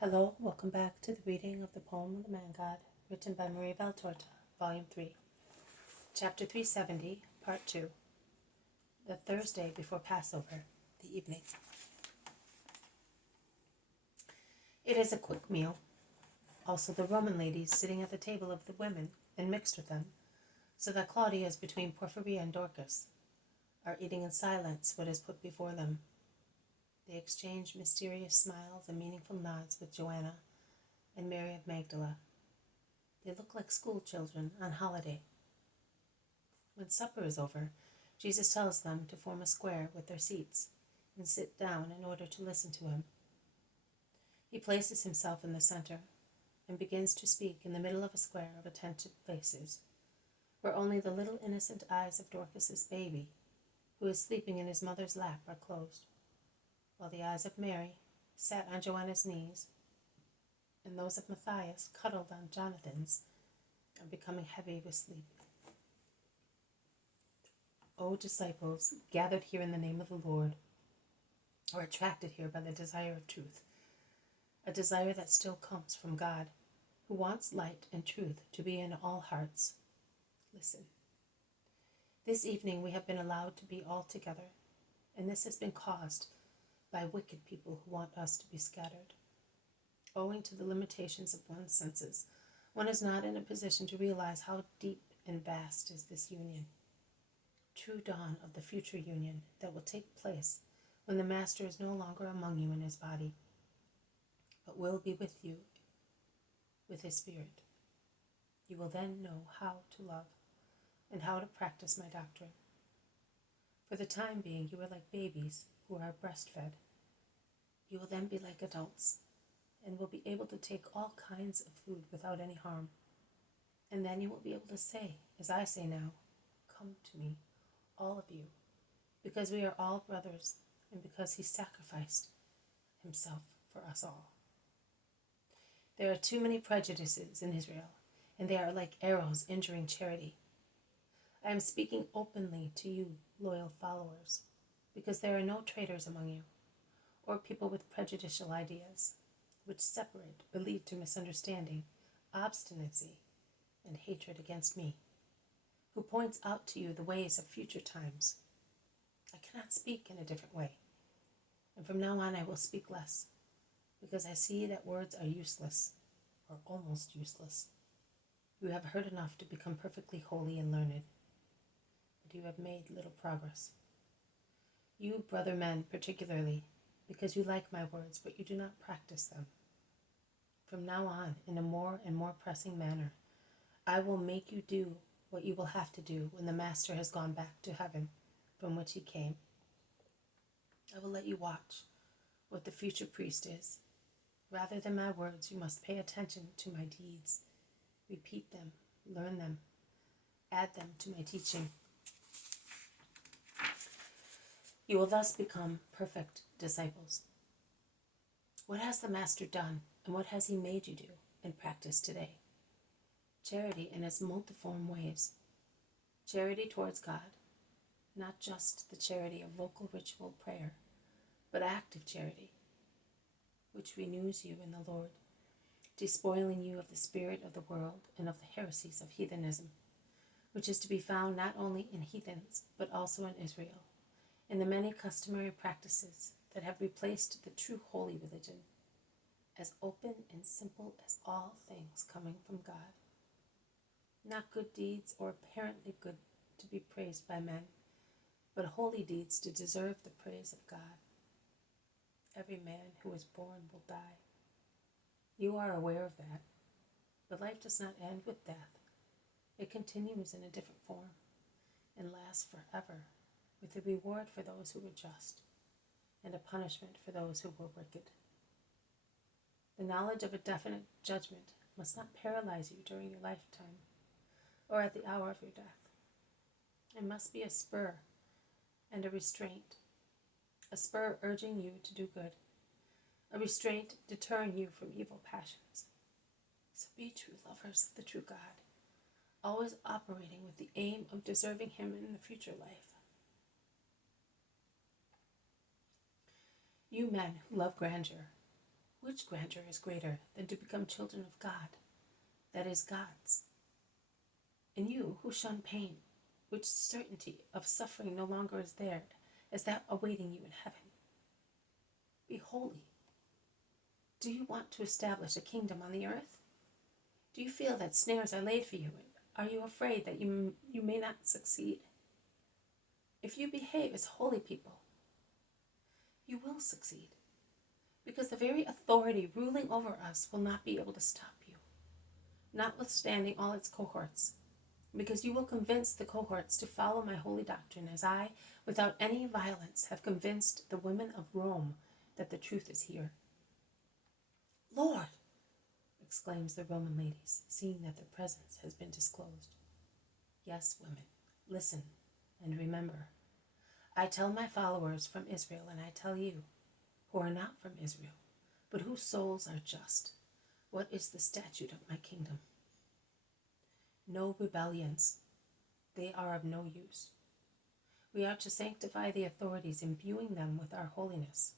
Hello, welcome back to the reading of the poem of the Man God, written by Marie Valtorta, Volume 3, Chapter 370, Part 2, the Thursday before Passover, the evening. It is a quick meal. Also the Roman ladies sitting at the table of the women and mixed with them, so that Claudia is between Porphyria and Dorcas, are eating in silence what is put before them. They exchange mysterious smiles and meaningful nods with Joanna and Mary of Magdala. They look like school children on holiday. When supper is over, Jesus tells them to form a square with their seats and sit down in order to listen to him. He places himself in the center and begins to speak in the middle of a square of attentive faces, where only the little innocent eyes of Dorcas's baby, who is sleeping in his mother's lap, are closed, while the eyes of Mary, sat on Joanna's knees, and those of Matthias, cuddled on Jonathan's, are becoming heavy with sleep. O disciples, gathered here in the name of the Lord, or attracted here by the desire of truth, a desire that still comes from God, who wants light and truth to be in all hearts. Listen. This evening we have been allowed to be all together, and this has been caused by wicked people who want us to be scattered. Owing to the limitations of one's senses, one is not in a position to realize how deep and vast is this union. True dawn of the future union that will take place when the Master is no longer among you in his body, but will be with you with his Spirit. You will then know how to love and how to practice my doctrine. For the time being, you are like babies who are breastfed. You will then be like adults and will be able to take all kinds of food without any harm. And then you will be able to say, as I say now, come to me, all of you, because we are all brothers and because he sacrificed himself for us all. There are too many prejudices in Israel, and they are like arrows injuring charity. I am speaking openly to you, loyal followers, because there are no traitors among you, or people with prejudicial ideas, which separate or lead to misunderstanding, obstinacy, and hatred against me, who points out to you the ways of future times. I cannot speak in a different way, and from now on I will speak less, because I see that words are useless, or almost useless. You have heard enough to become perfectly holy and learned, but you have made little progress. You, brother men, particularly, because you like my words, but you do not practice them. From now on, in a more and more pressing manner, I will make you do what you will have to do when the Master has gone back to heaven from which he came. I will let you watch what the future priest is. Rather than my words, you must pay attention to my deeds. Repeat them, learn them, add them to my teaching. You will thus become perfect disciples. What has the Master done, and what has he made you do and practice today? Charity in its multiform ways. Charity towards God, not just the charity of vocal ritual prayer, but active charity, which renews you in the Lord, despoiling you of the spirit of the world and of the heresies of heathenism, which is to be found not only in heathens, but also in Israel, in the many customary practices that have replaced the true holy religion, as open and simple as all things coming from God. Not good deeds or apparently good to be praised by men, but holy deeds to deserve the praise of God. Every man who is born will die. You are aware of that, but life does not end with death. It continues in a different form and lasts forever, with a reward for those who were just and a punishment for those who were wicked. The knowledge of a definite judgment must not paralyze you during your lifetime or at the hour of your death. It must be a spur and a restraint, a spur urging you to do good, a restraint deterring you from evil passions. So be true lovers of the true God, always operating with the aim of deserving him in the future life. You men who love grandeur, Which grandeur is greater than to become children of God, that is God's? And you who shun pain, which certainty of suffering no longer is there, as that awaiting you in heaven? Be holy. Do you want to establish a kingdom on the earth? Do you feel that snares are laid for you? Are you afraid that you may not succeed? If you behave as holy people, you will succeed, because the very authority ruling over us will not be able to stop you, notwithstanding all its cohorts, because you will convince the cohorts to follow my holy doctrine, as I, without any violence, have convinced the women of Rome that the truth is here. Lord, exclaims the Roman ladies, seeing that their presence has been disclosed. Yes, women, listen and remember. I tell my followers from Israel, and I tell you, who are not from Israel, but whose souls are just, what is the statute of my kingdom? No rebellions. They are of no use. We are to sanctify the authorities, imbuing them with our holiness.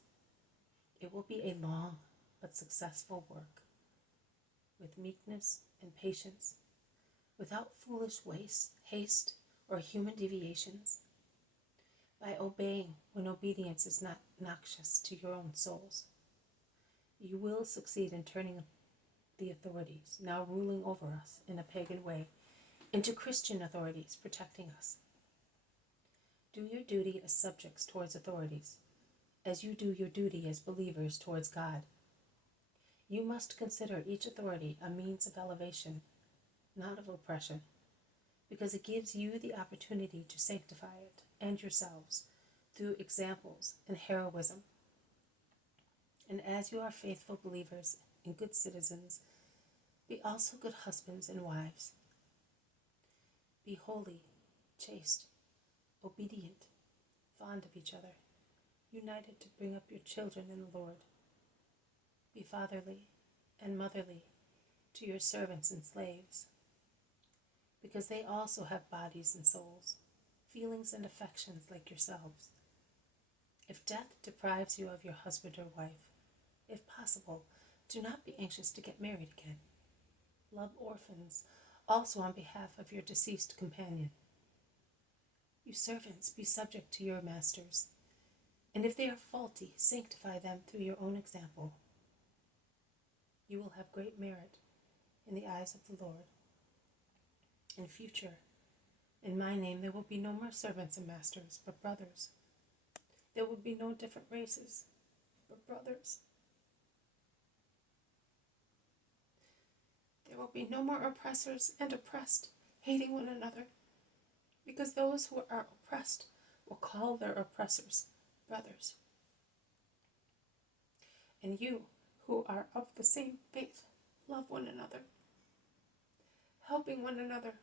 It will be a long but successful work, with meekness and patience, without foolish haste, or human deviations, by obeying when obedience is not noxious to your own souls. You will succeed in turning the authorities, now ruling over us in a pagan way, into Christian authorities protecting us. Do your duty as subjects towards authorities, as you do your duty as believers towards God. You must consider each authority a means of elevation, not of oppression, because it gives you the opportunity to sanctify it and yourselves through examples and heroism. And as you are faithful believers and good citizens, be also good husbands and wives. Be holy, chaste, obedient, fond of each other, united to bring up your children in the Lord. Be fatherly and motherly to your servants and slaves, because they also have bodies and souls, feelings and affections like yourselves. If death deprives you of your husband or wife, if possible, do not be anxious to get married again. Love orphans, also on behalf of your deceased companion. You servants, be subject to your masters, and if they are faulty, sanctify them through your own example. You will have great merit in the eyes of the Lord. In future, in my name, there will be no more servants and masters, but brothers. There will be no different races, but brothers. There will be no more oppressors and oppressed, hating one another, because those who are oppressed will call their oppressors brothers. And you, who are of the same faith, love one another, helping one another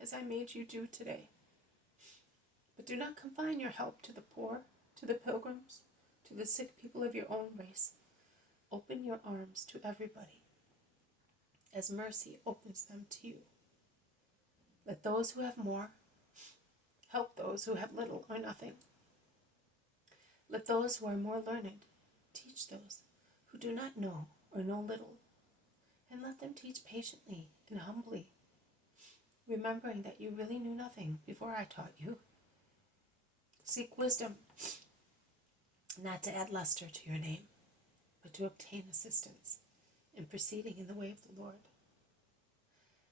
as I made you do today. But do not confine your help to the poor, to the pilgrims, to the sick people of your own race. Open your arms to everybody, as mercy opens them to you. Let those who have more help those who have little or nothing. Let those who are more learned teach those who do not know or know little, and let them teach patiently and humbly, remembering that you really knew nothing before I taught you. Seek wisdom, not to add luster to your name, but to obtain assistance in proceeding in the way of the Lord.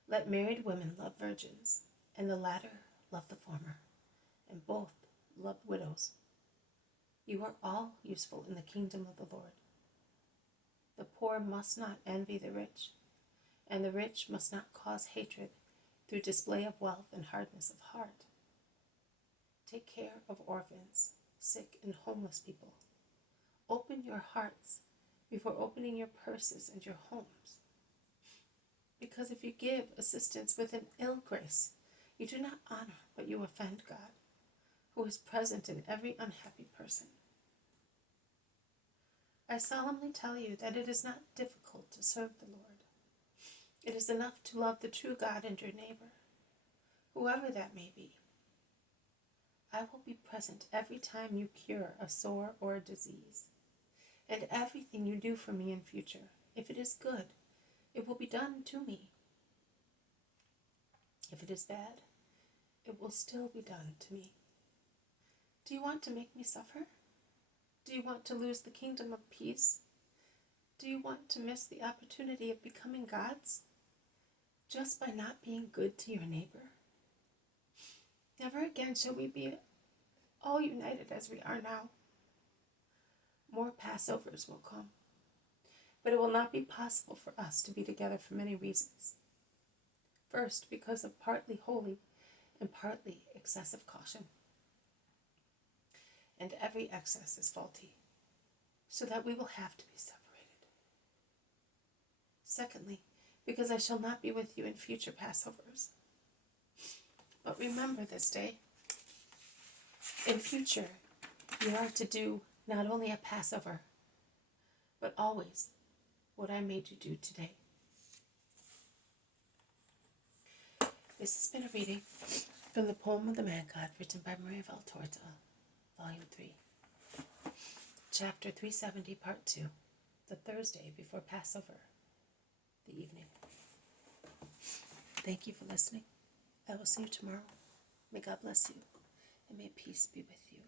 Let married women love virgins, and the latter love the former, and both love widows. You are all useful in the kingdom of the Lord. The poor must not envy the rich, and the rich must not cause hatred through display of wealth and hardness of heart. Take care of orphans, sick and homeless people. Open your hearts before opening your purses and your homes. Because if you give assistance with an ill grace, you do not honor, but you offend God, who is present in every unhappy person. I solemnly tell you that it is not difficult to serve the Lord. It is enough to love the true God and your neighbor, whoever that may be. I will be present every time you cure a sore or a disease, And everything you do for me in future, if it is good, it will be done to me. If it is bad, it will still be done to me. Do you want to make me suffer? Do you want to lose the kingdom of peace? Do you want to miss the opportunity of becoming God's just by not being good to your neighbor? Never again shall we be all united as we are now. More Passovers will come, but it will not be possible for us to be together for many reasons. First, because of partly holy and partly excessive caution. And every excess is faulty, so that we will have to be separated. Secondly, because I shall not be with you in future Passovers. But remember this day. In future, you are to do not only a Passover, but always what I made you do today. This has been a reading from the poem of the Man God, written by Maria Valtorta, Volume 3, Chapter 370, Part 2, the Thursday before Passover, the evening. Thank you for listening. I will see you tomorrow. May God bless you, and may peace be with you.